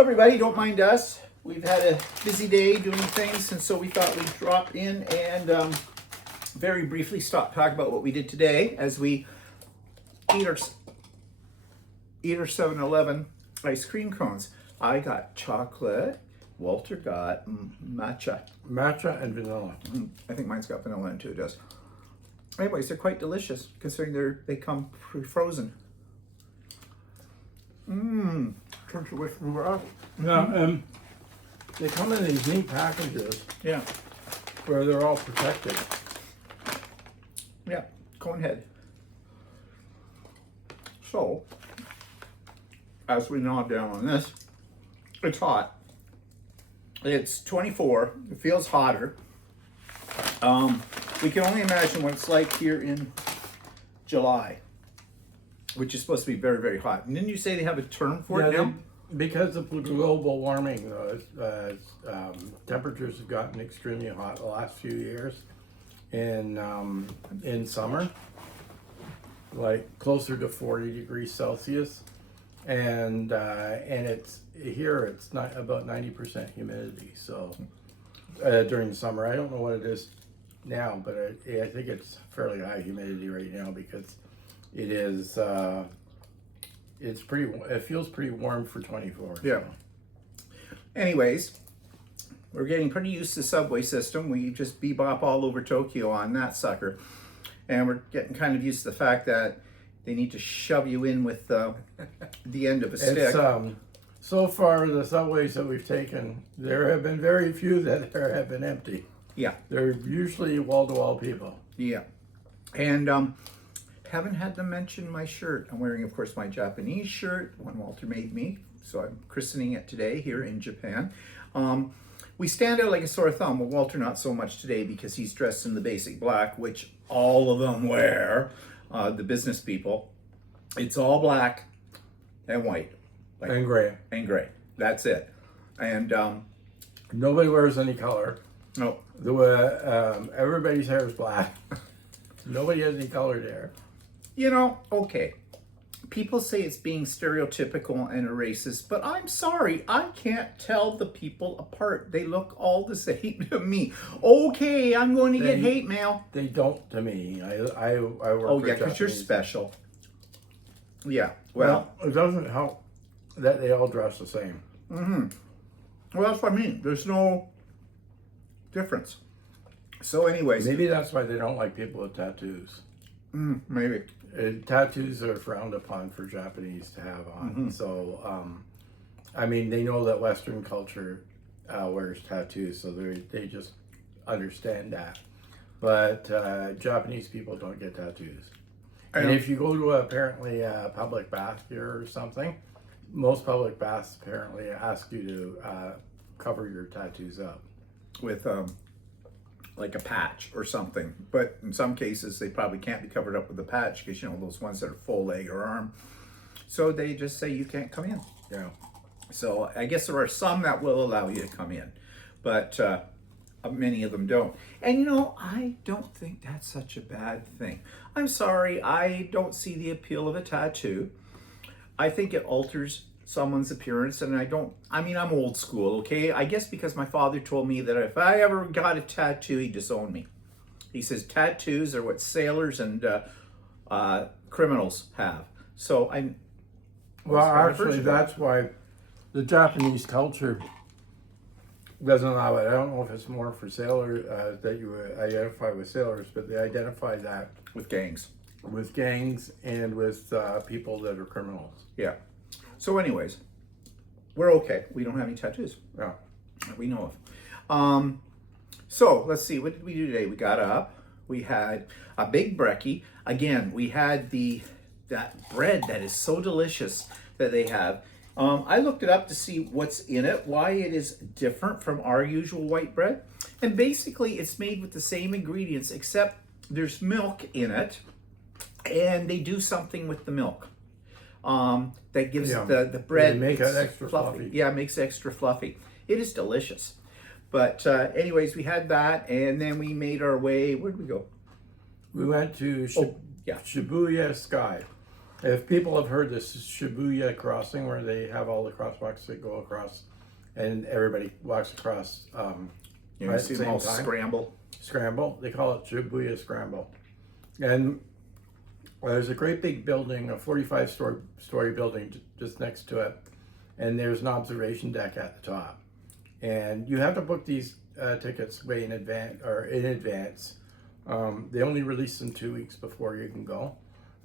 everybody, don't mind us. We've had a busy day doing things, and so we thought we'd drop in and very briefly talk about what we did today as we eat our 7-Eleven ice cream cones. I got chocolate. Walter got matcha. Matcha and vanilla. I think mine's got vanilla in it too. It does. Anyways, they're quite delicious considering they come pre-frozen. Turn to which we were up. Yeah, they come in these neat packages. Yeah. Where they're all protected. Yeah, cone head. So, as we nod down on this, it's hot. It's 24. It feels hotter. We can only imagine what it's like here in July, which is supposed to be very, very hot. And didn't you say they have a term for it now? Because of global warming, temperatures have gotten extremely hot the last few years. In summer, like closer to 40 degrees Celsius, and it's here. It's not about 90% humidity. So during the summer, I don't know what it is now, but I think it's fairly high humidity right now because it is. It's pretty. It feels pretty warm for 24. Yeah. Anyways, we're getting pretty used to the subway system. We just bebop all over Tokyo on that sucker, and we're getting kind of used to the fact that they need to shove you in with the end of a stick. So far, the subways that we've taken, there have been very few that have been empty. Yeah. They're usually wall-to-wall people. Yeah. And haven't had to mention my shirt. I'm wearing, of course, my Japanese shirt, one Walter made me. So I'm christening it today here in Japan. We stand out like a sore thumb. Well, Walter not so much today because he's dressed in the basic black, which all of them wear, the business people. It's all black and white. And gray. And gray. That's it. And nobody wears any color. No. Everybody's hair is black. Nobody has any colored hair. You know, okay. People say it's being stereotypical and a racist, but I'm sorry, I can't tell the people apart. They look all the same to me. Okay, I'm going to get hate mail. They don't to me. I work Oh yeah, because you're special. Yeah, well, it doesn't help that they all dress the same. Well, that's what I mean. There's no difference. So anyways. Maybe that's why they don't like people with tattoos. Maybe. Tattoos are frowned upon for Japanese to have on. So, I mean, they know that Western culture wears tattoos, so they just understand that. But Japanese people don't get tattoos. And if you go to apparently a public bath here or something, most public baths apparently ask you to cover your tattoos up. With like a patch or something, but in some cases they probably can't be covered up with a patch because, you know, those ones that are full leg or arm, so they just say you can't come in. Yeah. So I guess there are some that will allow you to come in, but many of them don't. And you know, I don't think that's such a bad thing. I'm sorry, I don't see the appeal of a tattoo. I think it alters someone's appearance, and I'm old school, okay? I guess because my father told me that if I ever got a tattoo, he'd disown me. He says tattoos are what sailors and criminals have. So Well, actually, that's why the Japanese culture doesn't allow it. I don't know if it's more for sailors that you identify with sailors, but they identify that with gangs. With gangs and with people that are criminals. Yeah. So anyways, we're okay. We don't have any tattoos. Yeah. That we know of. So let's see. What did we do today? We got up. We had a big brekkie. Again, we had that bread that is so delicious that they have. I looked it up to see what's in it, why it is different from our usual white bread. And basically, it's made with the same ingredients, except there's milk in it, and they do something with the milk. That gives the bread make it extra fluffy. Yeah, it makes it extra fluffy. It is delicious. But anyways, we had that, and then we made our way. Where did we go? We went to Shibuya Sky. If people have heard this Shibuya crossing where they have all the crosswalks that go across and everybody walks across You know, at see the them all same time. scramble. They call it Shibuya Scramble. And there's a great big building, a 45-story building just next to it. And there's an observation deck at the top. And you have to book these tickets way in advance. They only release them 2 weeks before you can go.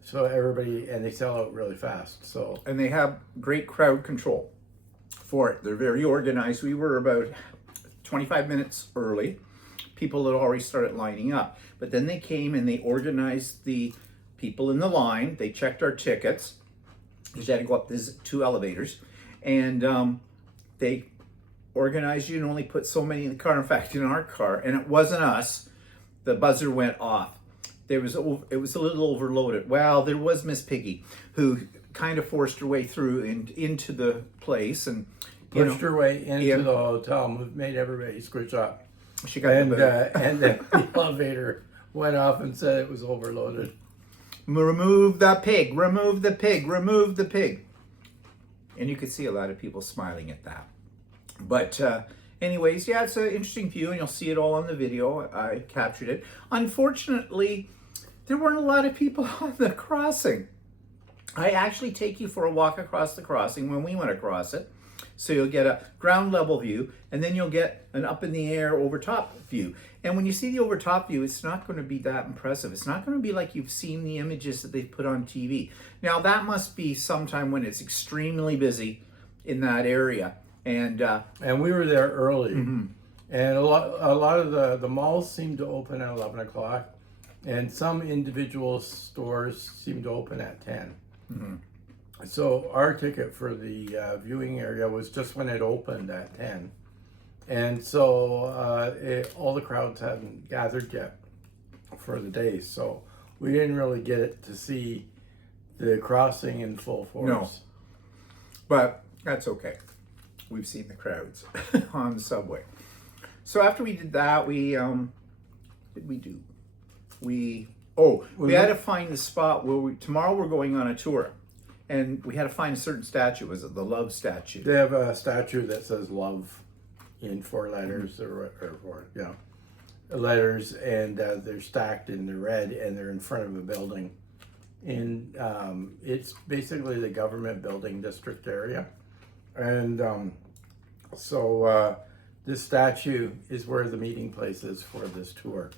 So and they sell out really fast. So And they have great crowd control for it. They're very organized. We were about 25 minutes early. People had already started lining up. But then they came and they organized the people in the line. They checked our tickets. You had to go up these 2 elevators. And they organized you and only put so many in the car. In fact, in our car, and it wasn't us, the buzzer went off. It was a little overloaded. Well, there was Miss Piggy, who kind of forced her way through and into the place and pushed her way into the hotel, made everybody squish up. She got and the elevator went off and said it was overloaded. Remove the pig, remove the pig, remove the pig. And you could see a lot of people smiling at that. But anyways, yeah, it's an interesting view, and you'll see it all on the video. I captured it. Unfortunately, there weren't a lot of people on the crossing. I actually take you for a walk across the crossing when we went across it. So you'll get a ground level view, and then you'll get an up in the air over top view. And when you see the over top view, it's not going to be that impressive. It's not going to be like you've seen the images that they've put on TV. Now, that must be sometime when it's extremely busy in that area. And we were there early. Mm-hmm. And a lot of the malls seem to open at 11 o'clock, and some individual stores seem to open at 10. Mm-hmm. So our ticket for the viewing area was just when it opened at 10. And so all the crowds hadn't gathered yet for the day. So we didn't really get it to see the crossing in full force. No, but that's okay. We've seen the crowds on the subway. So after we did that, what did we do? We had to find the spot where tomorrow we're going on a tour. And we had to find a certain statue. Was it the love statue? They have a statue that says love in 4 letters letters, and they're stacked in the red, and they're in front of a building. And it's basically the government building district area. And so this statue is where the meeting place is for this tour.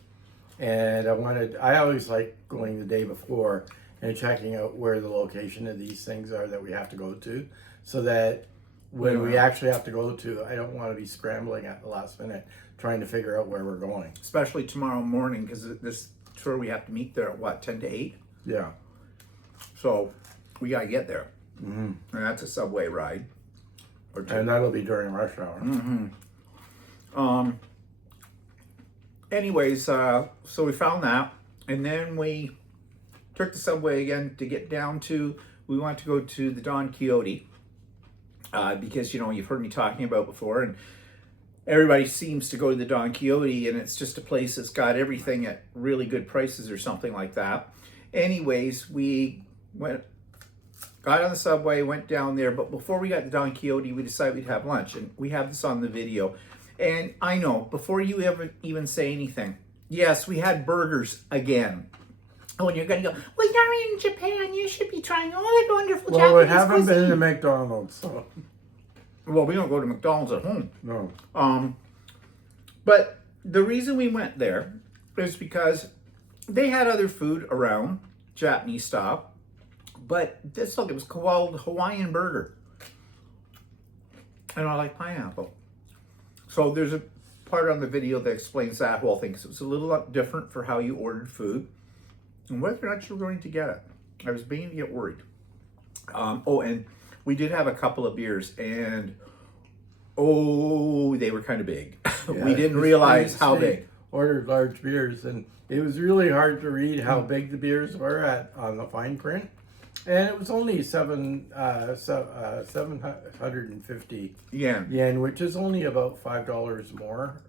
And I always like going the day before and checking out where the location of these things are that we have to go to, so that when we actually have to go to, I don't want to be scrambling at the last minute trying to figure out where we're going. Especially tomorrow morning, because this tour we have to meet there at 10 to 8? Yeah. So we got to get there. Mm-hmm. And that's a subway ride. Or 2. And that'll be during rush hour. Mm-hmm. Anyways, so we found that, and then we took the subway again to get down to, we want to go to the Don Quijote, because, you've heard me talking about before, and everybody seems to go to the Don Quijote, and it's just a place that's got everything at really good prices or something like that. Anyways, we got on the subway, went down there, but before we got to Don Quijote, we decided we'd have lunch, and we have this on the video. And I know, before you ever even say anything, yes, we had burgers again. Oh, and you're going to go, well, you're in Japan, you should be trying all the wonderful Japanese Well, we haven't cuisine. been to McDonald's, so. Well, we don't go to McDonald's at home. No. But the reason we went there is because they had other food around, Japanese style, but it was called Hawaiian burger. And I like pineapple. So there's a part on the video that explains that whole thing, because it was a little different for how you ordered food and whether or not you were going to get it. I was beginning to get worried. And we did have a couple of beers, and they were kind of big. Yeah, we didn't realize how big. Ordered large beers, and it was really hard to read how big the beers were on the fine print. And it was only 750 yen, which is only about $5 more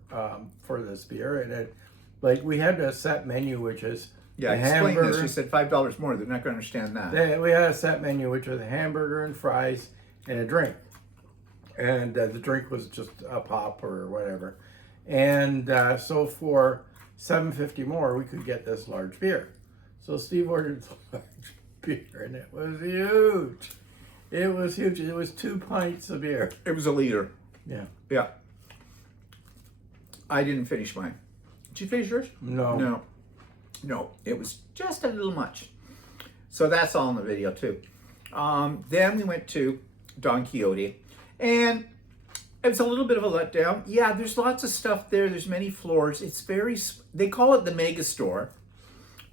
for this beer. And we had a set menu, which is Yeah, the explain hamburger. this. You said $5 more. They're not going to understand that. We had a set menu, which was a hamburger and fries and a drink. And the drink was just a pop or whatever. And so for $7.50 more, we could get this large beer. So Steve ordered the large beer, and it was huge. It was huge. It was 2 pints of beer. It was a liter. Yeah. Yeah. I didn't finish mine. Did you finish yours? No. No. It was just a little much. So that's all in the video too. Then we went to Don Quijote, and it was a little bit of a letdown. Yeah, there's lots of stuff there. There's many floors. It's they call it the mega store,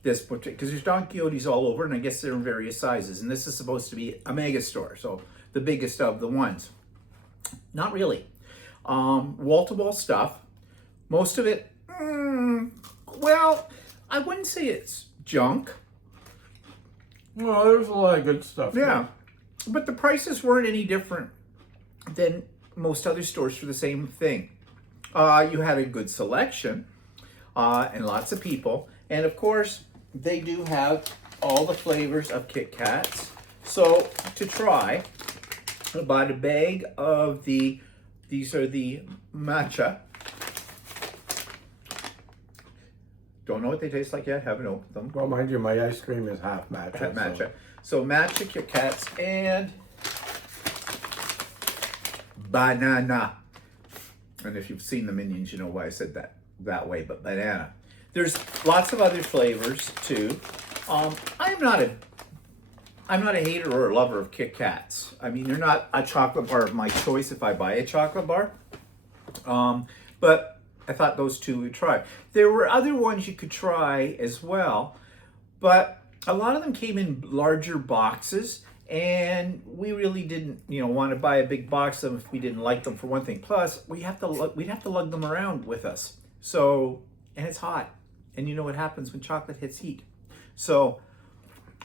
because there's Don Quixotes all over, and I guess they're in various sizes. And this is supposed to be a mega store, so the biggest of the ones. Not really. Wall-to-wall stuff. Most of it, well, I wouldn't say it's junk. Well, there's a lot of good stuff. Yeah, but the prices weren't any different than most other stores for the same thing. You had a good selection and lots of people. And of course, they do have all the flavors of Kit Kats. So to try, I bought a bag of these are the matcha. Don't know what they taste like yet, haven't opened them. Well, mind you, my ice cream is half matcha. Matcha. So matcha Kit Kats and banana. And if you've seen the Minions, you know why I said that way, but banana. There's lots of other flavors too. I'm not a hater or a lover of Kit Kats. I mean, they're not a chocolate bar of my choice if I buy a chocolate bar. But I thought those two would try. There were other ones you could try as well, but a lot of them came in larger boxes, and we really didn't, want to buy a big box of them if we didn't like them, for one thing. Plus, we'd have to lug them around with us. So, and it's hot, and you know what happens when chocolate hits heat. So,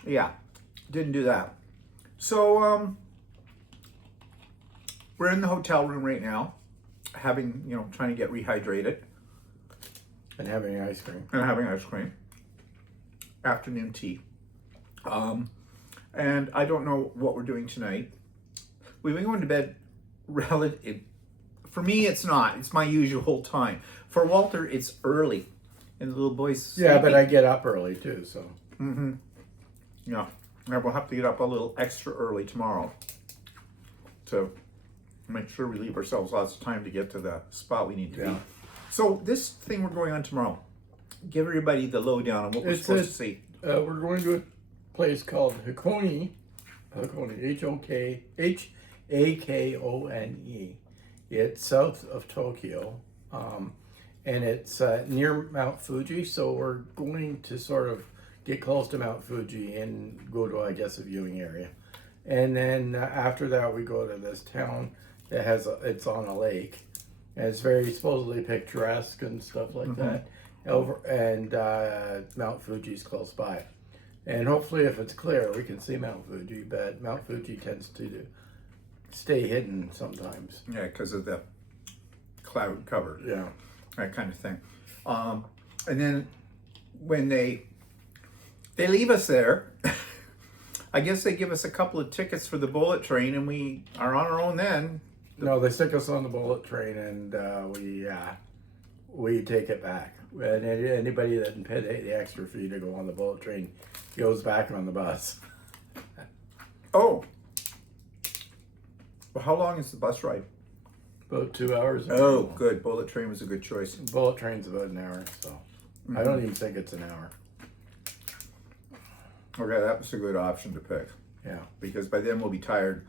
yeah, didn't do that. So, we're in the hotel room right now, trying to get rehydrated. And having ice cream. Afternoon tea. And I don't know what we're doing tonight. We've been going to bed for me, it's not. It's my usual time. For Walter, it's early. And the little boy's sleeping. Yeah, but I get up early too, so. Mm-hmm. Yeah. And we'll have to get up a little extra early tomorrow to make sure we leave ourselves lots of time to get to the spot we need to be. So this thing we're going on tomorrow, give everybody the lowdown on what we're supposed to see. We're going to a place called Hakone, Hakone. It's south of Tokyo, and it's near Mount Fuji. So we're going to sort of get close to Mount Fuji and go to, I guess, a viewing area. And then after that, we go to this town that it's on a lake, and it's very supposedly picturesque and stuff like that. Mount Fuji's close by, and hopefully, if it's clear, we can see Mount Fuji. But Mount Fuji tends to stay hidden sometimes. Yeah, because of the cloud cover. Yeah, that kind of thing. And then when they leave us there, I guess they give us a couple of tickets for the bullet train, and we are on our own then. No, they stick us on the bullet train, and we take it back. And anybody that didn't pay the extra fee to go on the bullet train goes back on the bus. Oh. Well, how long is the bus ride? About 2 hours. Oh, good. Bullet train was a good choice. Bullet train's about an hour, so I don't even think it's an hour. Okay, that was a good option to pick. Yeah. Because by then we'll be tired.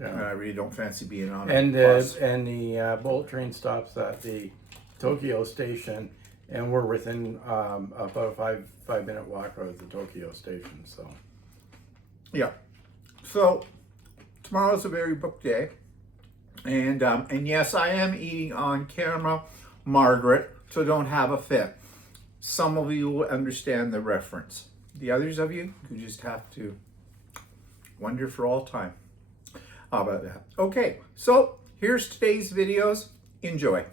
Yeah. And I really don't fancy being on a bus. And the bullet train stops at the Tokyo station, and we're within about a five-minute walk of the Tokyo station. So, yeah. So tomorrow's a very booked day, and yes, I am eating on camera, Margaret. So don't have a fit. Some of you will understand the reference. The others of you just have to wonder for all time. How about that? Okay, so here's today's videos. Enjoy.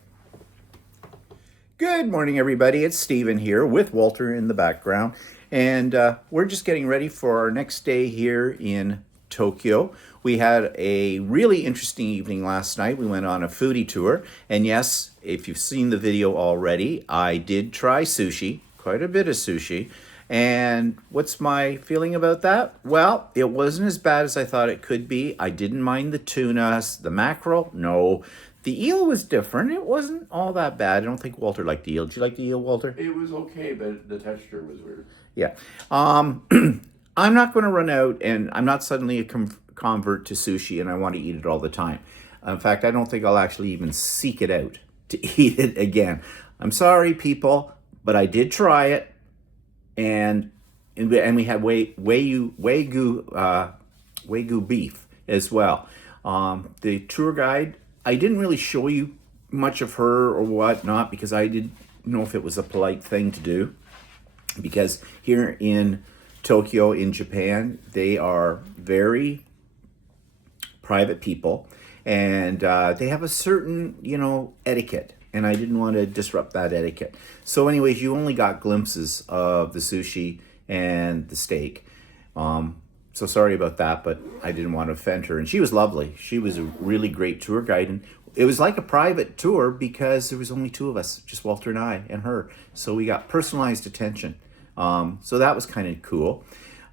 Good morning, everybody. It's Stephen here with Walter in the background. And we're just getting ready for our next day here in Tokyo. We had a really interesting evening last night. We went on a foodie tour. And yes, if you've seen the video already, I did try sushi, quite a bit of sushi. And what's my feeling about that? Well, it wasn't as bad as I thought it could be. I didn't mind the tuna, the mackerel, no. The eel was different. It wasn't all that bad. I don't think Walter liked the eel. Did you like the eel, Walter? It was okay, but the texture was weird. Yeah. I'm not going to run out, and I'm not suddenly a convert to sushi and I want to eat it all the time. In fact, I don't think I'll actually even seek it out to eat it again. I'm sorry, people, but I did try it, and we had wagyu beef as well. The tour guide, I didn't really show you much of her or whatnot because I didn't know if it was a polite thing to do. Because here in Tokyo, in Japan, they are very private people, and they have a certain, etiquette, and I didn't want to disrupt that etiquette. So anyways, you only got glimpses of the sushi and the steak. So sorry about that, but I didn't want to offend her. And she was lovely. She was a really great tour guide. And it was like a private tour because there was only two of us, just Walter and I and her. So we got personalized attention. So that was kind of cool.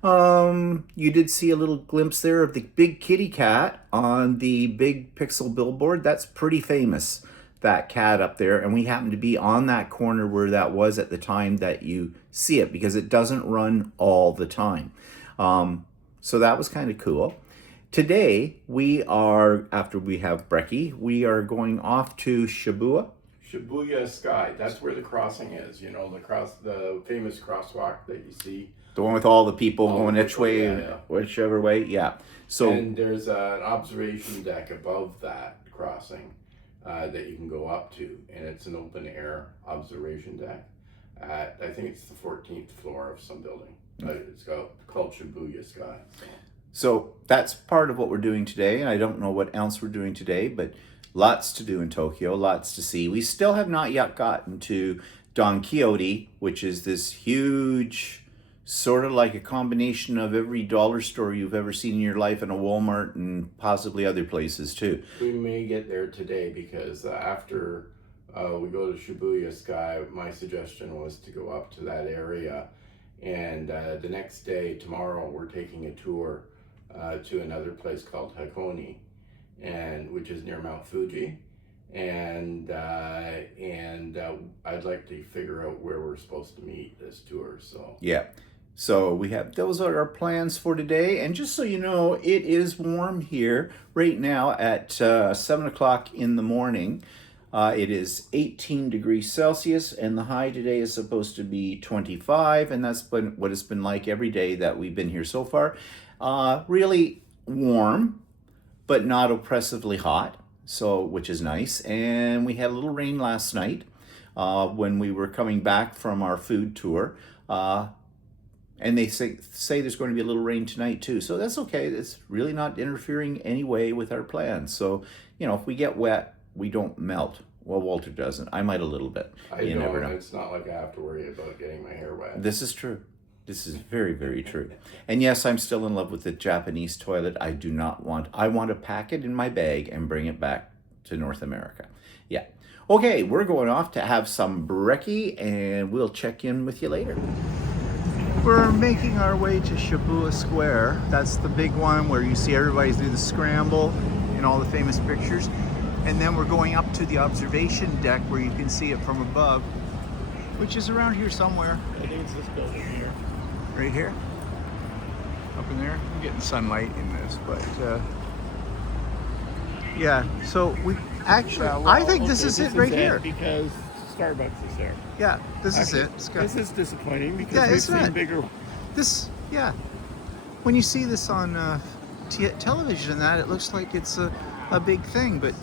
You did see a little glimpse there of the big kitty cat on the big pixel billboard. That's pretty famous, that cat up there. And we happened to be on that corner where that was at the time that you see it, because it doesn't run all the time. So that was kind of cool. Today, we are, after we have brekkie, we are going off to Shibuya. Shibuya Sky. That's where the crossing is. The famous crosswalk that you see. The one with all the people going which way, yeah. whichever way, yeah. So, and there's an observation deck above that crossing that you can go up to, and it's an open air observation deck. I think it's the 14th floor of some building. It's called Shibuya Sky. So that's part of what we're doing today, and I don't know what else we're doing today, but lots to do in Tokyo, lots to see. We still have not yet gotten to Don Quijote, which is this huge, sort of like a combination of every dollar store you've ever seen in your life, and a Walmart, and possibly other places too. We may get there today because after we go to Shibuya Sky, my suggestion was to go up to that area. And the next day, tomorrow, we're taking a tour to another place called Hakone, which is near Mount Fuji. And I'd like to figure out where we're supposed to meet this tour. So yeah. So those are our plans for today. And just so you know, it is warm here right now at 7 o'clock in the morning. It is 18 degrees Celsius, and the high today is supposed to be 25, and that's been what it's been like every day that we've been here so far. Really warm, but not oppressively hot, which is nice. And we had a little rain last night when we were coming back from our food tour. And they say there's going to be a little rain tonight too. So that's okay. It's really not interfering any way with our plans. So, if we get wet, we don't melt. Well, Walter doesn't. I might a little bit. You never know. It's not like I have to worry about getting my hair wet. This is true. This is very, very true. And yes, I'm still in love with the Japanese toilet. I want to pack it in my bag and bring it back to North America. Yeah. Okay, we're going off to have some brekkie, and we'll check in with you later. We're making our way to Shibuya Square. That's the big one where you see everybody do the scramble and all the famous pictures. And then we're going up to the observation deck where you can see it from above, which is around here somewhere. I think it's this building here. Right here? Up in there? I'm getting sunlight in this, but yeah, so we actually, I think this is it right here. Because Starbucks is there. Yeah, this is it. This is disappointing because we've seen bigger. Yeah. When you see this on television, it looks like it's a big thing, but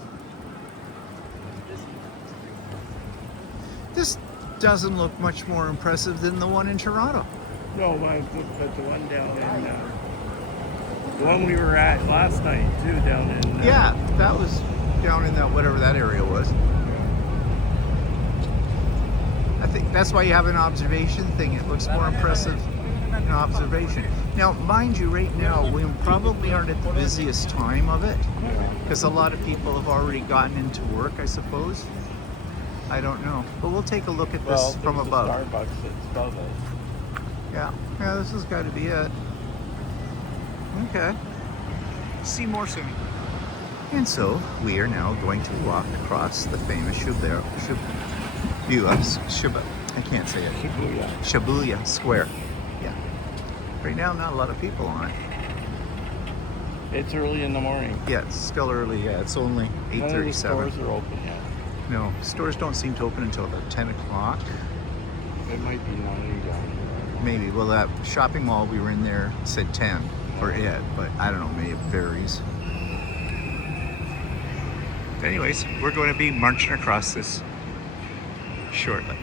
this doesn't look much more impressive than the one in Toronto. No, but the one down in the one we were at last night too, down in yeah, that was down in that whatever that area was. I think that's why you have an observation thing. It looks more impressive an observation. Now, mind you, right now, we probably aren't at the busiest time of it, because a lot of people have already gotten into work, I suppose. I don't know. But we'll take a look at this from above. Starbucks that's above us. Yeah, this has got to be it. Okay. See more soon. And so, we are now going to walk across the famous Shibuya, I can't say it. Shibuya Square. Yeah. Right now, not a lot of people on it. It's early in the morning. Yeah, it's still early. Yeah, it's only 8:37. None of the stores are open yet. No, stores don't seem to open until about 10 o'clock. It might be 9 down here. Maybe. Well, that shopping mall we were in there said 10 for it, but I don't know, maybe it varies. Anyways, we're going to be marching across this shortly.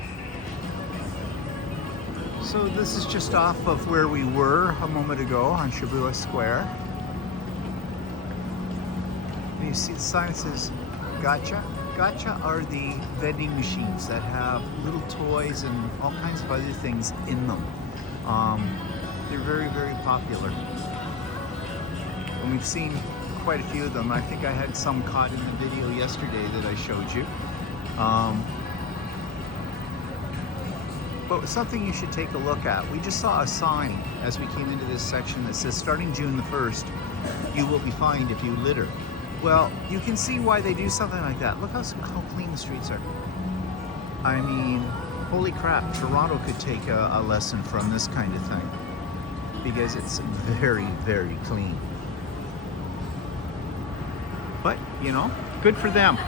So this is just off of where we were a moment ago on Shibuya Square. And you see the sign that says Gacha. Gacha are the vending machines that have little toys and all kinds of other things in them. They're very, very popular. And we've seen quite a few of them. I think I had some caught in the video yesterday that I showed you. But something you should take a look at. We just saw a sign as we came into this section that says starting June the 1st, you will be fined if you litter. Well, you can see why they do something like that. Look how clean the streets are. I mean, holy crap, Toronto could take a lesson from this kind of thing because it's very, very clean. But, you know, good for them.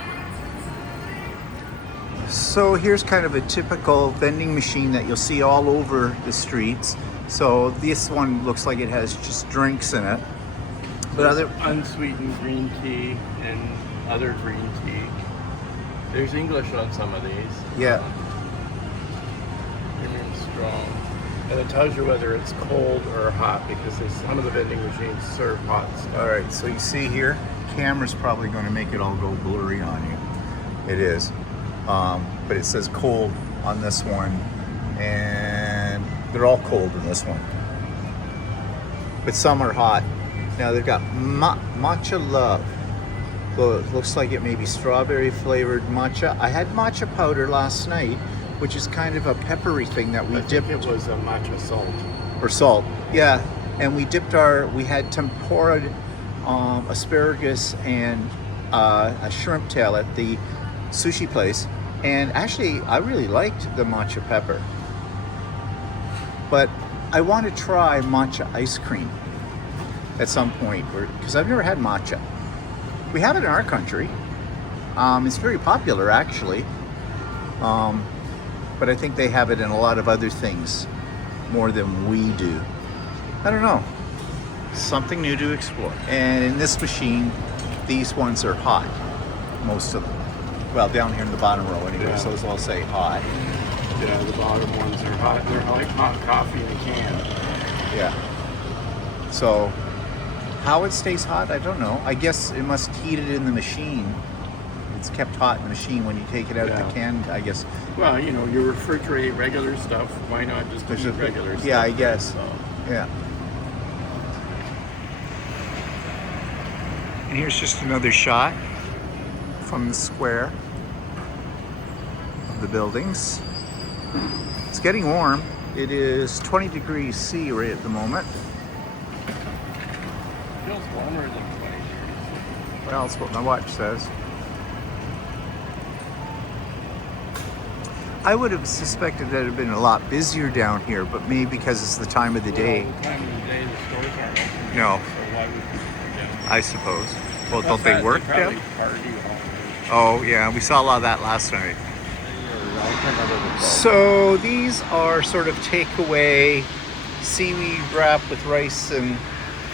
So here's kind of a typical vending machine that you'll see all over the streets. So this one looks like it has just drinks in it. But other unsweetened green tea and other green tea. There's English on some of these. Yeah. Premium strong. And it tells you whether it's cold or hot because some of the vending machines serve hot stuff. All right, so you see here, camera's probably going to make it all go blurry on you. It is. But it says cold on this one, and they're all cold in this one. But some are hot. Now they've got matcha love. So it looks like it may be strawberry flavored matcha. I had matcha powder last night, which is kind of a peppery thing that we dipped. It was a matcha salt. Or salt, yeah. And we dipped we had tempura, asparagus, and a shrimp tail at the sushi place. And actually, I really liked the matcha pepper. But I want to try matcha ice cream at some point, because I've never had matcha. We have it in our country. It's very popular, actually. But I think they have it in a lot of other things more than we do. I don't know. Something new to explore. And in this machine, these ones are hot, most of them. Well, down here in the bottom row anyway, Yeah. so those all say hot. Yeah, the bottom ones are hot. They're like hot coffee in a can. Yeah. So, how it stays hot, I don't know. I guess it must heat it in the machine. It's kept hot in the machine when you take it out of the can, I guess. Well, you know, you refrigerate regular stuff. Why not just There's eat a- regular stuff? yeah, I guess. So, Yeah. And here's just another shot from the square of the buildings. It's getting warm. It is 20 degrees C right at the moment. feels warmer than 20 degrees. Well, that's what my watch says. I would have suspected that it had been a lot busier down here, but maybe because it's the time of the day. Well, the time of the day, the stores aren't open. No. So why would people go down? I suppose. Well, don't they work probably down? party Oh, yeah, we saw a lot of that last night. So these are sort of takeaway seaweed wrapped with rice and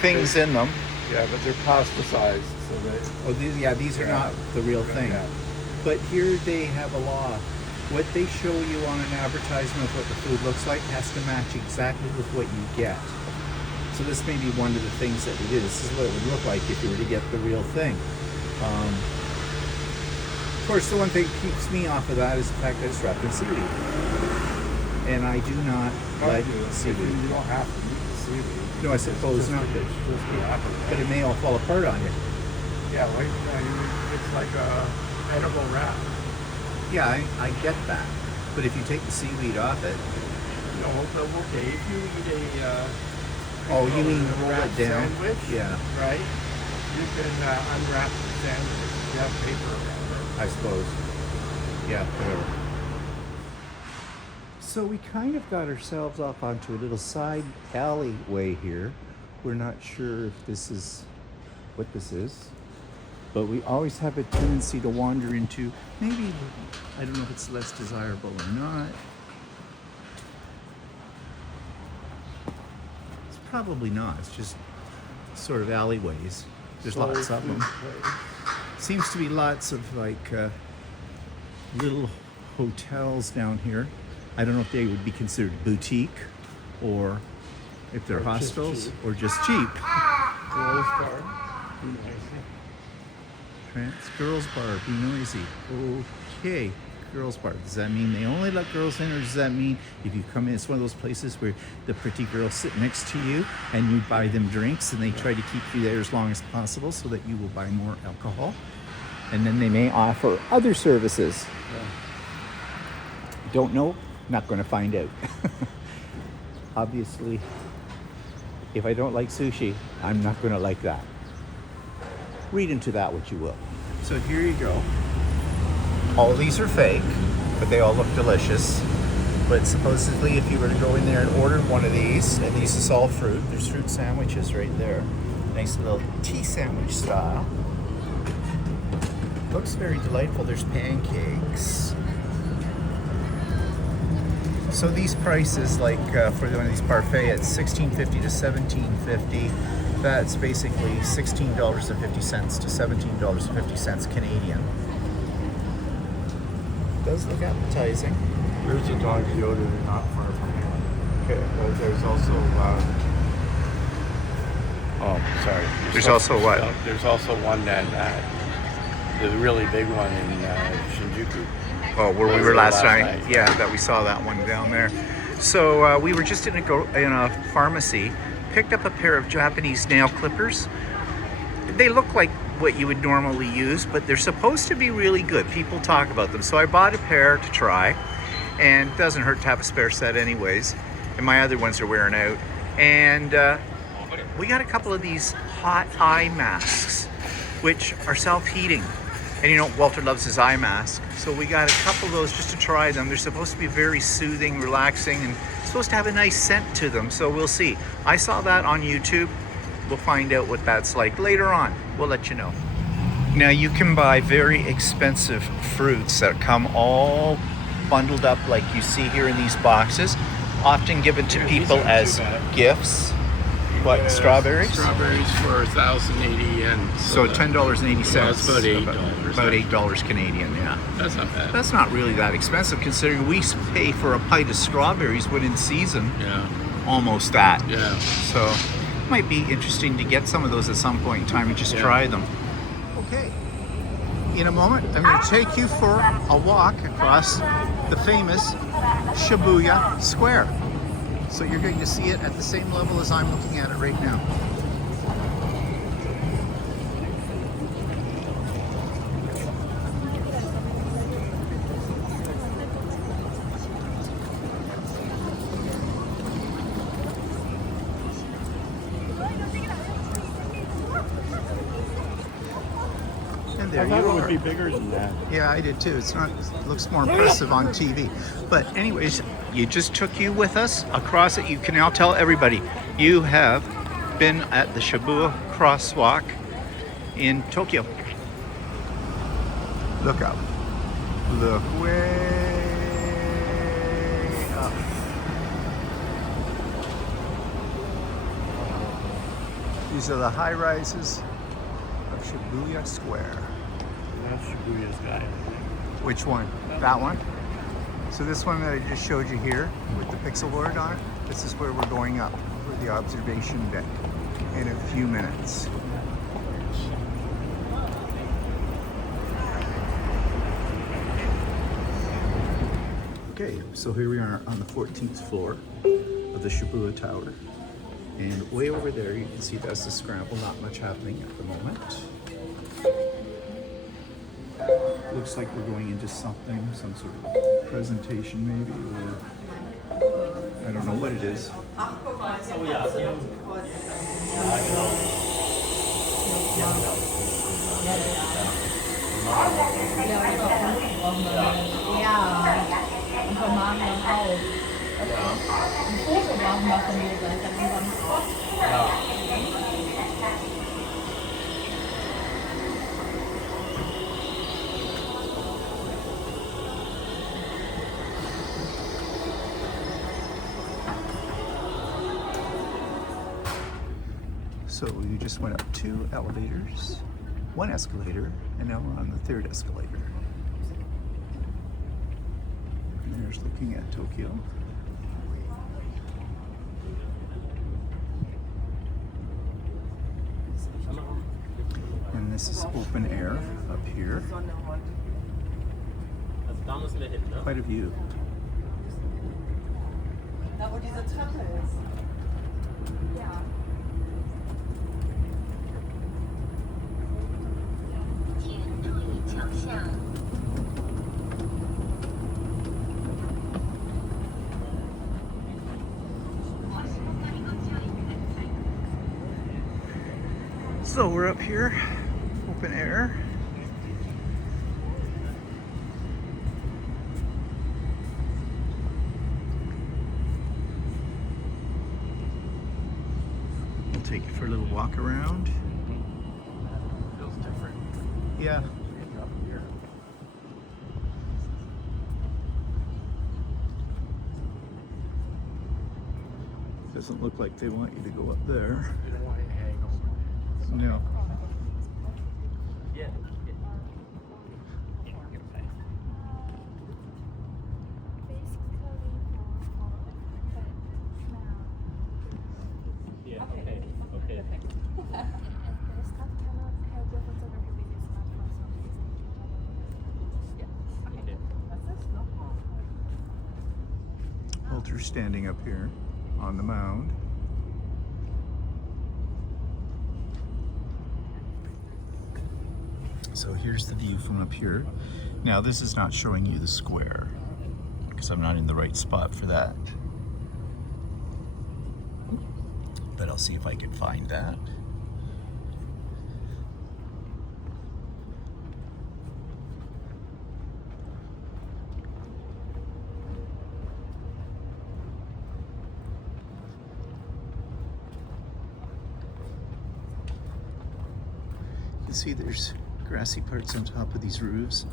things in them. Yeah, but they're plasticized, so they. Oh, these are not the real thing. Yeah. But here they have a law. What they show you on an advertisement of what the food looks like has to match exactly with what you get. So this may be one of the things that we did. This is what it would look like if you were to get the real thing. Of course, the one thing that keeps me off of that is the fact that it's wrapped in seaweed. and I do not like seaweed. You don't have to eat the seaweed. No, I suppose not, It's just the opposite. but it may all fall apart on you. Yeah, like it's like a edible wrap. Yeah, I get that. But if you take the seaweed off it, No, but okay, if you eat a oh, you mean roll wrap it down? sandwich, Yeah, right? You can unwrap the sandwich. You have paper around I suppose. Yeah, whatever. So we kind of got ourselves off onto a little side alleyway here. We're not sure if this is what this is, but we always have a tendency to wander into maybe, I don't know if it's less desirable or not. It's probably not. It's just sort of alleyways. There's Soul lots of them. food place. Seems to be lots of like little hotels down here. I don't know if they would be considered boutique or if they're Or just hostels cheap. or just cheap. Girls bar. Girls bar, be noisy. Okay, girls bar. Does that mean they only let girls in, or does that mean if you come in, it's one of those places where the pretty girls sit next to you and you buy them drinks and they try to keep you there as long as possible so that you will buy more alcohol? And then they may offer other services. Don't know, not going to find out. Obviously, if I don't like sushi, I'm not going to like that. Read into that what you will. So here you go. All these are fake, but they all look delicious. But supposedly, if you were to go in there and order one of these, and these is all fruit, there's fruit sandwiches right there. Nice little tea sandwich style. Looks very delightful. There's pancakes. So these prices, like for one of these parfait, it's $16.50 to $17.50. That's basically $16.50 to $17.50 Canadian. Does look appetizing. There's a Don Quijote not far from here. Okay. There's also. Oh, sorry. There's also what? There's also one that the really big one in Shinjuku. Oh, where we were last night. Yeah, that we saw that one down there. So we were just in a pharmacy, picked up a pair of Japanese nail clippers. They look like what you would normally use, but they're supposed to be really good. People talk about them. So I bought a pair to try, and it doesn't hurt to have a spare set anyways. And my other ones are wearing out. And we got a couple of these hot eye masks, which are self-heating. And you know, Walter loves his eye mask. So we got a couple of those just to try them. They're supposed to be very soothing, relaxing, and supposed to have a nice scent to them. So we'll see. I saw that on YouTube. We'll find out what that's like later on. We'll let you know. Now you can buy very expensive fruits that come all bundled up like you see here in these boxes, often given to people as gifts. What, strawberries? Strawberries for 1,080 yen. So $10.80. That's about $8. About $8 Canadian, yeah. That's not bad. That's not really that expensive considering we pay for a pint of strawberries when in season. Yeah. Almost that. Yeah. So it might be interesting to get some of those at some point in time and just try them. Okay. In a moment, I'm going to take you for a walk across the famous Shibuya Square. So you're going to see it at the same level as I'm looking at it right now. And there I thought you it would are. be bigger than that. Yeah, I did too. It's not. It looks more impressive on TV. But anyways, you just took you with us across it. You can now tell everybody you have been at the Shibuya Crosswalk in Tokyo. Look up. Look way up. These are the high rises of Shibuya Square. That's Shibuya Sky. Which one? That one? So this one that I just showed you here with the pixel board on it, this is where we're going up for the observation deck in a few minutes. Okay, so here we are on the 14th floor of the Shibuya Tower. And way over there, you can see that's the scramble, not much happening at the moment. Looks like we're going into something, some sort of presentation maybe, or I don't know what it is. So we just went up 2 elevators, 1 escalator, and now we're on the 3rd escalator. And there's looking at Tokyo. And this is open air up here. Quite a view. Da wo diese Treppe ist. Ja. So we're up here, open air. We'll take you for a little walk around. Feels different. Yeah. Up here. Doesn't look like they want you to go up there. You don't want to hang over. No. Walter's standing up here on the mound. So here's the view from up here. Now this is not showing you the square because I'm not in the right spot for that. But I'll see if I can find that. You can see there's grassy parts on top of these roofs.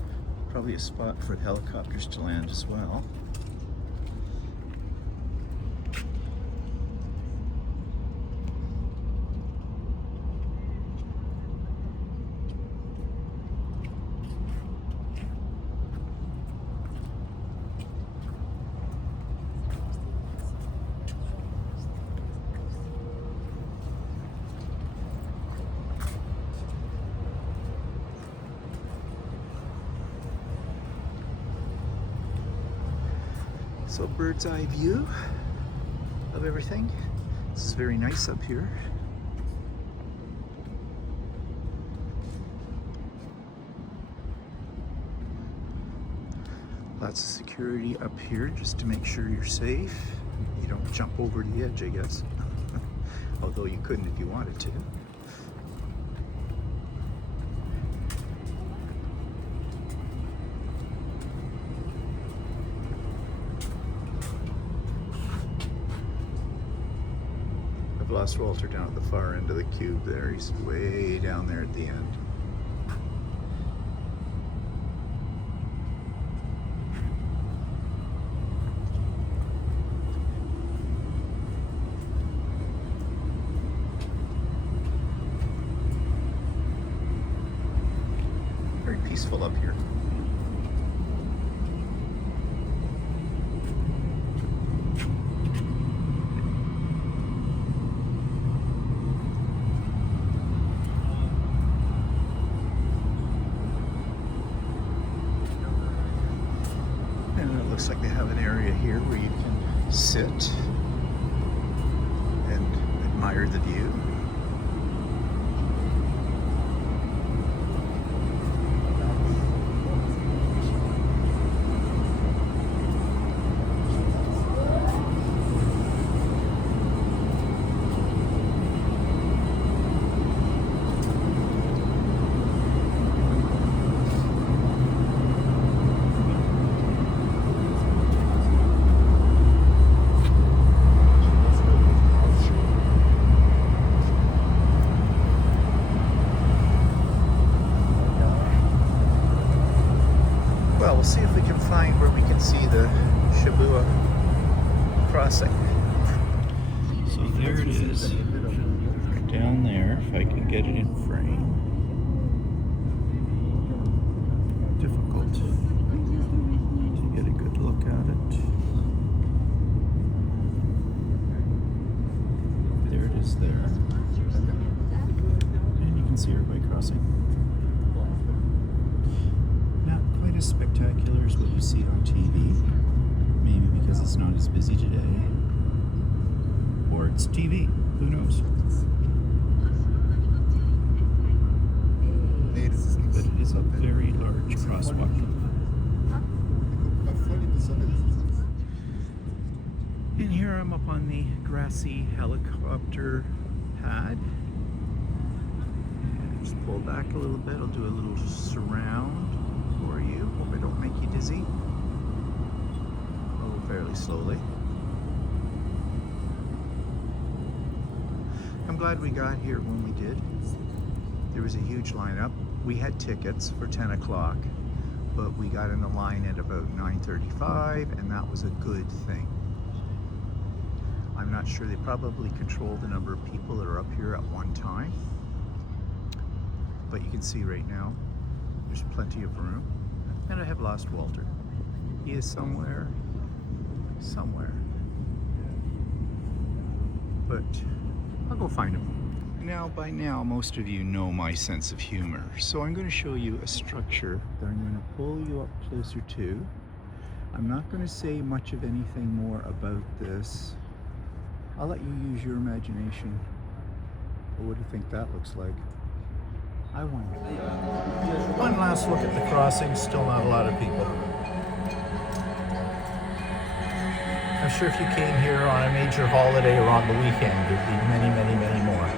Probably a spot for helicopters to land as well. So bird's eye view of everything. This is very nice up here. Lots of security up here just to make sure you're safe. You don't jump over the edge, I guess. Although you couldn't if you wanted to. I've lost Walter down at the far end of the cube there. He's way down there at the end. Very peaceful up here. Looks like they have an here where you can sit and admire the view. Well, we'll see if we can find where we can see the Shibuya crossing. So there it is, down there, if I can get it in frame. Difficult to get a good look at it. There it is there. And you can see everybody crossing. Not as spectacular as what you see on TV. Maybe because it's not as busy today. Or it's TV. Who knows? But it is a very large crosswalk. And here I'm up on the grassy helicopter pad. And just pull back a little bit. I'll do a little surround for you. Hope I don't make you dizzy. Oh, fairly slowly. I'm glad we got here when we did. There was a huge lineup. We had tickets for 10 o'clock, but we got in the line at about 9:35, and that was a good thing. I'm not sure, they probably control the number of people that are up here at one time. But you can see right now, there's plenty of room. And I have lost Walter. He is somewhere. But I'll go find him. Now, by now, most of you know my sense of humor. So I'm going to show you a structure that I'm going to pull you up closer to. I'm not going to say much of anything more about this. I'll let you use your imagination. But what do you think that looks like? I wonder. One last look at the crossing. Still not a lot of people. I'm sure if you came here on a major holiday or on the weekend, there'd be many, many, many more.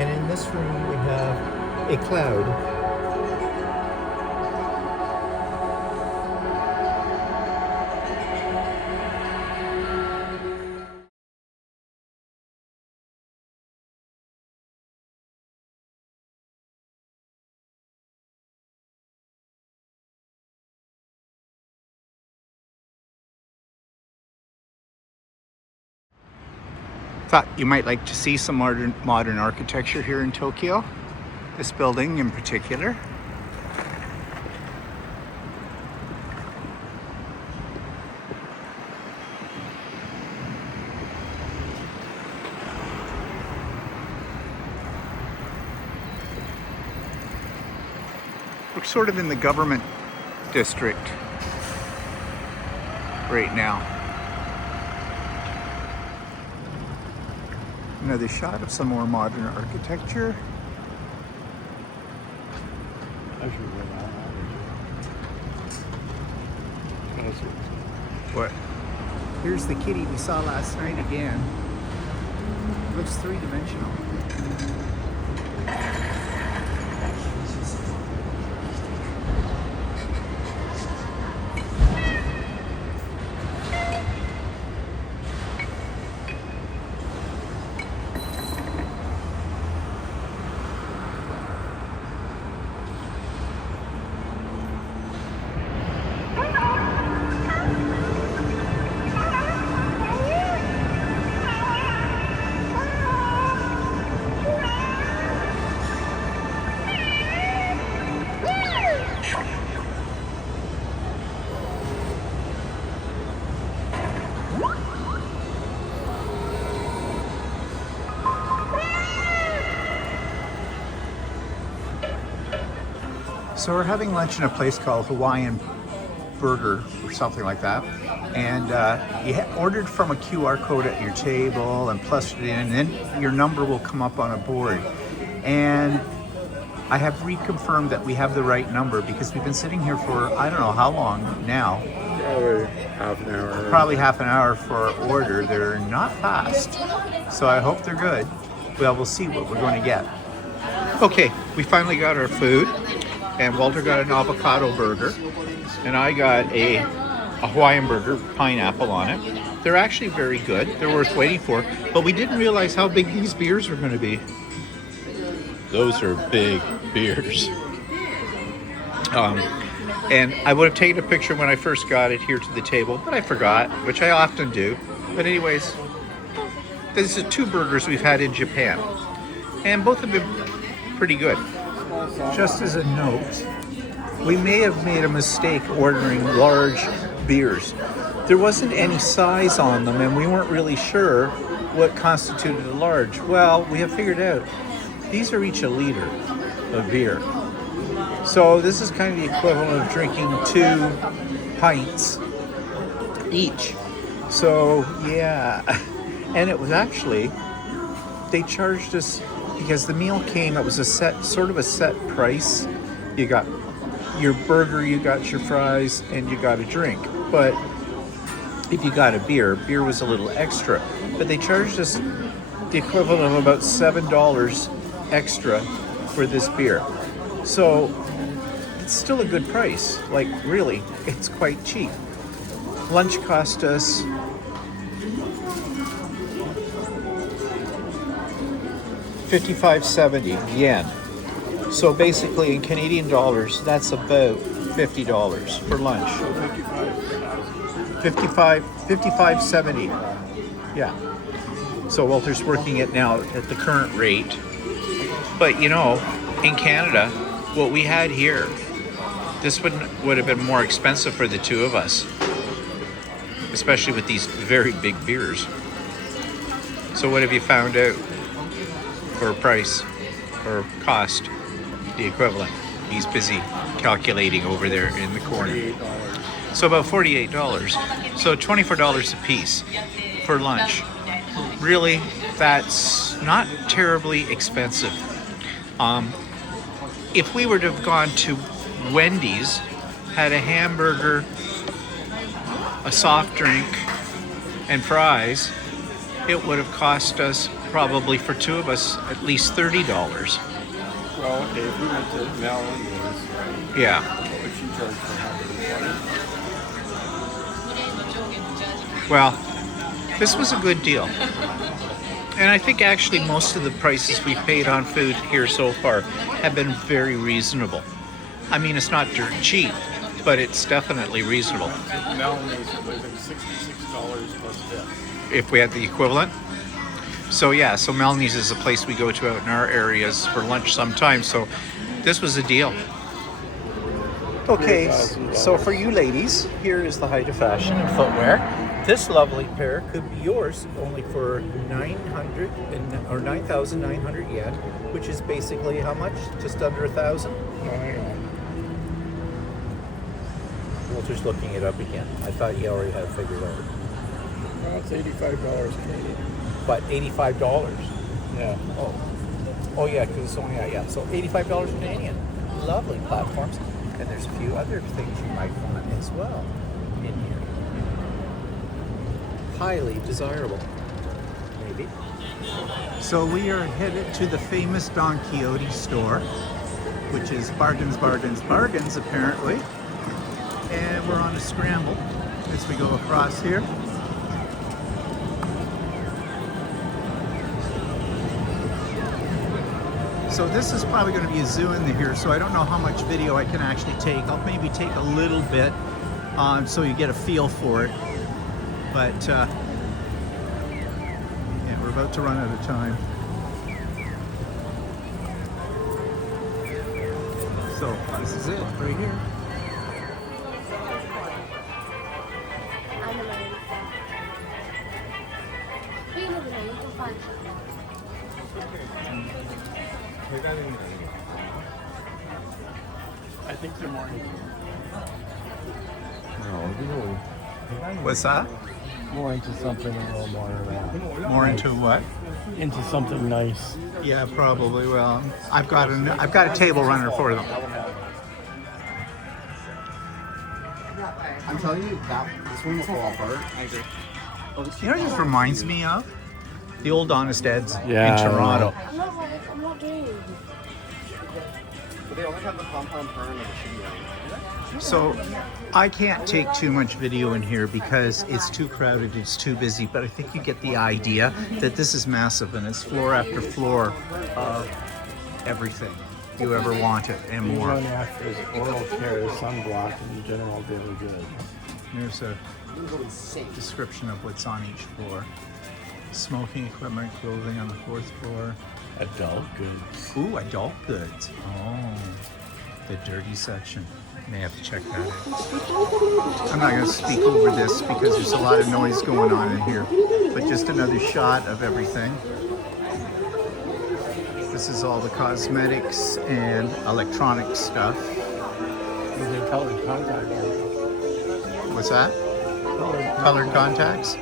And in this room we have a cloud. Thought you might like to see some modern architecture here in Tokyo. This building in particular. We're sort of in the government district right now. Another shot of some more modern architecture. What? Here's the kitty we saw last night again. It looks three-dimensional. So we're having lunch in a place called Hawaiian burger or something like that. And you ordered from a QR code at your table and plussed it in, and then your number will come up on a board. And I have reconfirmed that we have the right number because we've been sitting here for I don't know how long now. Probably half an hour. Probably half an hour for our order. They're not fast, so I hope they're good. Well, we'll see what we're going to get. Okay, we finally got our food, and Walter got an avocado burger, and I got a Hawaiian burger, pineapple on it. They're actually very good. They're worth waiting for, but we didn't realize how big these beers were going to be. Those are big beers. And I would have taken a picture when I first got it here to the table, but I forgot, which I often do. But anyways, this is 2 burgers we've had in Japan, and both have been pretty good. Just as a note, we may have made a mistake ordering large beers. There wasn't any size on them, and we weren't really sure what constituted a large. Well, we have figured out these are each a liter of beer. So this is kind of the equivalent of drinking 2 pints each. So yeah, and it was actually, they charged us, because the meal came, it was a sort of a set price. You got your burger, you got your fries, and you got a drink. But if you got a beer was a little extra. But they charged us the equivalent of about $7 extra for this beer. So it's still a good price. Like really, it's quite cheap. Lunch cost us $55.70 yen. So basically in Canadian dollars, that's about $50 for lunch. $55.70. Yeah. So Walter's working it now at the current rate. But you know, in Canada, what we had here, this would have been more expensive for the 2 of us, especially with these very big beers. So what have you found out for price or cost, the equivalent? He's busy calculating over there in the corner. $48. So about $48. So $24 a piece for lunch. Really, that's not terribly expensive. If we were to have gone to Wendy's, had a hamburger, a soft drink, and fries, it would have cost us probably for 2 of us at least $30. Well, okay, if we went to Mel's, right? Yeah. What would she charge for $120? Well, this was a good deal. And I think actually most of the prices we've paid on food here so far have been very reasonable. I mean, it's not dirt cheap, but it's definitely reasonable. Mel's would have been $66 plus tip. If we had the equivalent. So yeah, so Melny's is a place we go to out in our areas for lunch sometimes. So this was a deal. Okay, so for you ladies, here is the height of fashion and footwear. This lovely pair could be yours only for 9,900 yen, which is basically how much? Just under 1,000? No, hang on. Walter's looking it up again. I thought you already had it figured out. Well, it's $85 Canadian. But $85. Yeah. Oh yeah, because it's only so $85 Canadian. Lovely platforms, and there's a few other things you might want as well in here. Highly desirable, maybe. So we are headed to the famous Don Quijote store, which is bargains, bargains, bargains apparently. And we're on a scramble as we go across here. So this is probably going to be a zoo in here, so I don't know how much video I can actually take. I'll maybe take a little bit so you get a feel for it. But yeah, we're about to run out of time. So this is it right here. I think they're more. What's that? More into something a little More into what? into something nice. Yeah, probably. Well, I've got a table runner for them. I'm telling you, this one will fall apart. I agree. You know what this reminds me of? The old Honest Ed's Yeah. in Toronto. I'm not doing it. But they only have the compound fern and the Shibuya. So I can't take too much video in here because it's too crowded, it's too busy, but I think you get the idea that this is massive and it's floor after floor of everything you ever wanted and We more. run after oral care, sunblock, and general daily goods. There's a description of what's on each floor. Smoking equipment, clothing on the 4th floor. Adult goods. Ooh, adult goods. Oh, the dirty section. May have to check that out. I'm not going to speak over this because there's a lot of noise going on in here. But just another shot of everything. This is all the cosmetics and electronic stuff. With the colored contact. What's that? Colored contacts?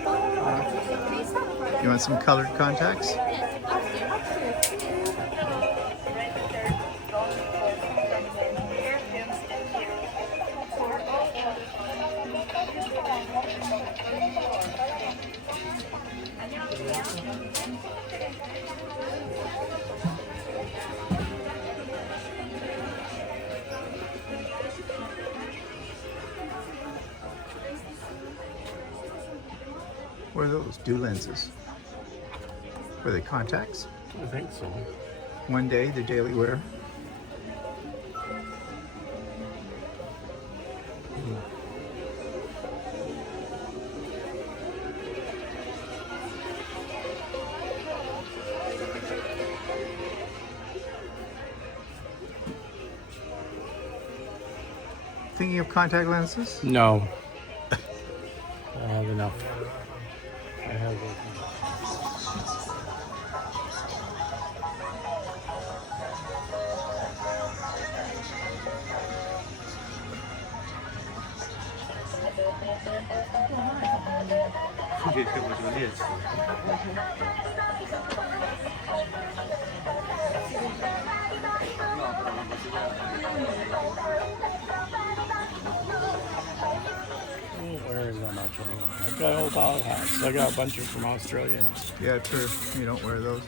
You want some colored contacts? What are those? Dew lenses. Were they contacts? I think so. One day, the daily wear. Thinking of contact lenses? No. I have enough. I have Where is that much anyway? I've got old bottle hats. I got a bunch of from Australia. Yeah, true. You don't wear those.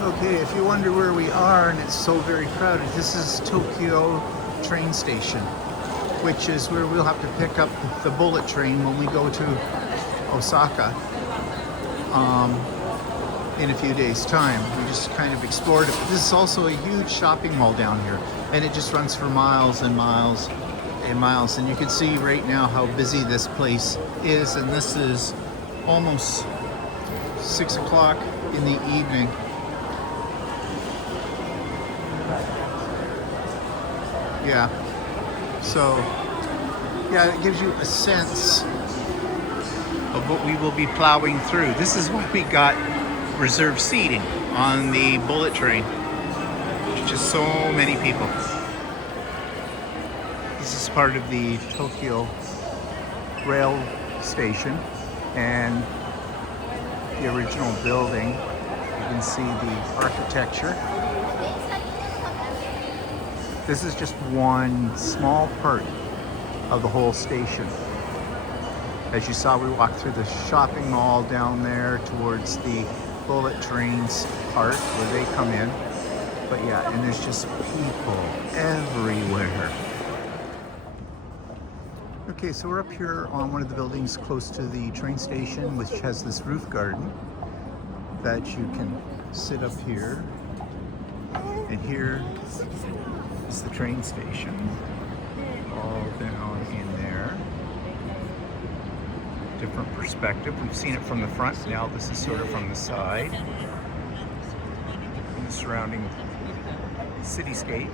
Okay, if you wonder where we are and it's so very crowded, this is Tokyo train station, which is where we'll have to pick up the bullet train when we go to Osaka in a few days' time. We just kind of explored it. But this is also a huge shopping mall down here, and it just runs for miles and miles and miles. And you can see right now how busy this place is, and this is almost 6 o'clock in the evening. Yeah, so yeah, it gives you a sense of what we will be plowing through. This is why we got reserved seating on the bullet train. There's just so many people. This is part of the Tokyo rail station and the original building. You can see the architecture. This is just one small part of the whole station. As you saw, we walked through the shopping mall down there towards the bullet trains part where they come in. But yeah, and there's just people everywhere. Okay, so we're up here on one of the buildings close to the train station, which has this roof garden that you can sit up here. And here is the train station, all down in there. Different perspective. We've seen it from the front, now this is sort of from the side. And the surrounding cityscape.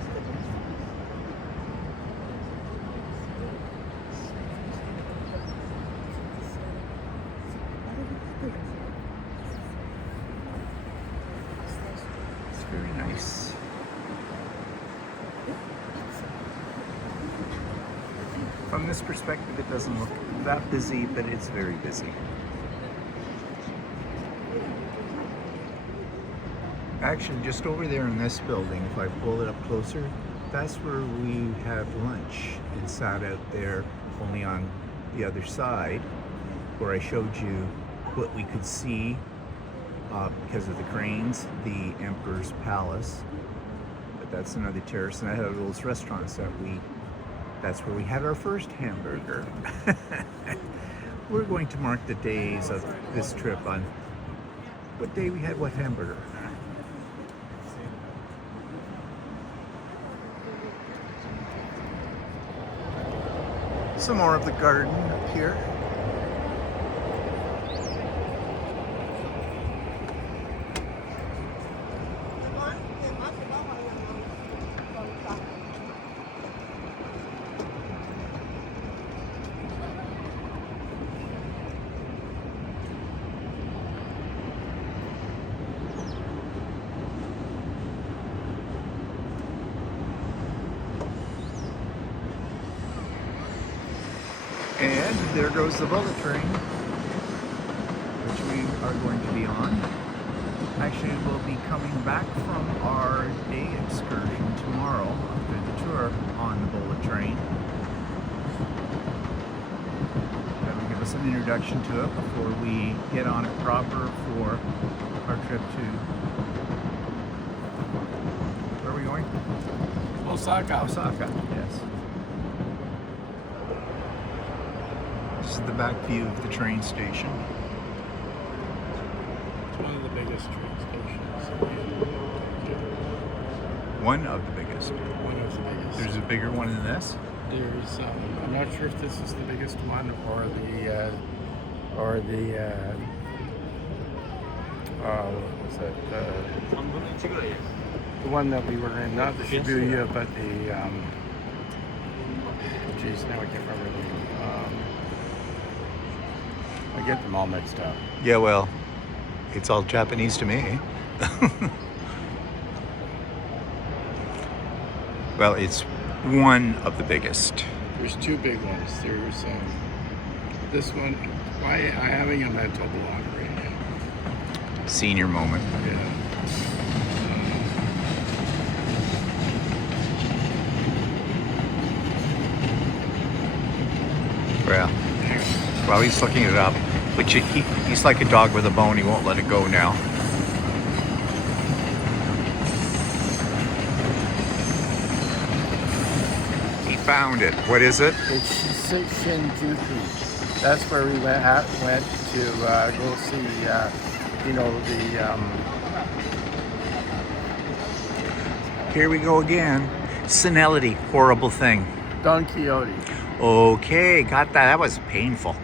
very nice. From this perspective, it doesn't look that busy, but it's very busy. Actually, just over there in this building, if I pull it up closer, that's where we had lunch and sat out there, only on the other side, where I showed you what we could see because of the cranes, the Emperor's Palace. But that's another terrace, and I had those restaurants that's where we had our first hamburger. We're going to mark the days of this trip on what day we had what hamburger. Some more of the garden up here. And there goes the bullet train, which we are going to be on. Actually, we'll be coming back from our day excursion tomorrow after the tour on the bullet train. That'll give us an introduction to it before we get on it proper for our trip to... Where are we going? Osaka. Osaka, yes. This is the back view of the train station. It's one of the biggest train stations. One of the biggest. One of the biggest. There's a bigger one than this? There's, I'm not sure if this is the biggest one or what was it? The one that we were in, not the Shibuya, but the, geez, now I can't remember the name. I get them all mixed up. Yeah, well, it's all Japanese to me. Well, it's one of the biggest. There's two big ones. There's this one. I'm having a mental block right now. Senior moment. Yeah. Well, while he's looking it up, which he's like a dog with a bone, he won't let it go now. He found it. What is it? It's Shinjuku. That's where we went to go see, Here we go again. Senility, horrible thing. Don Quijote. Okay, got that. That was painful.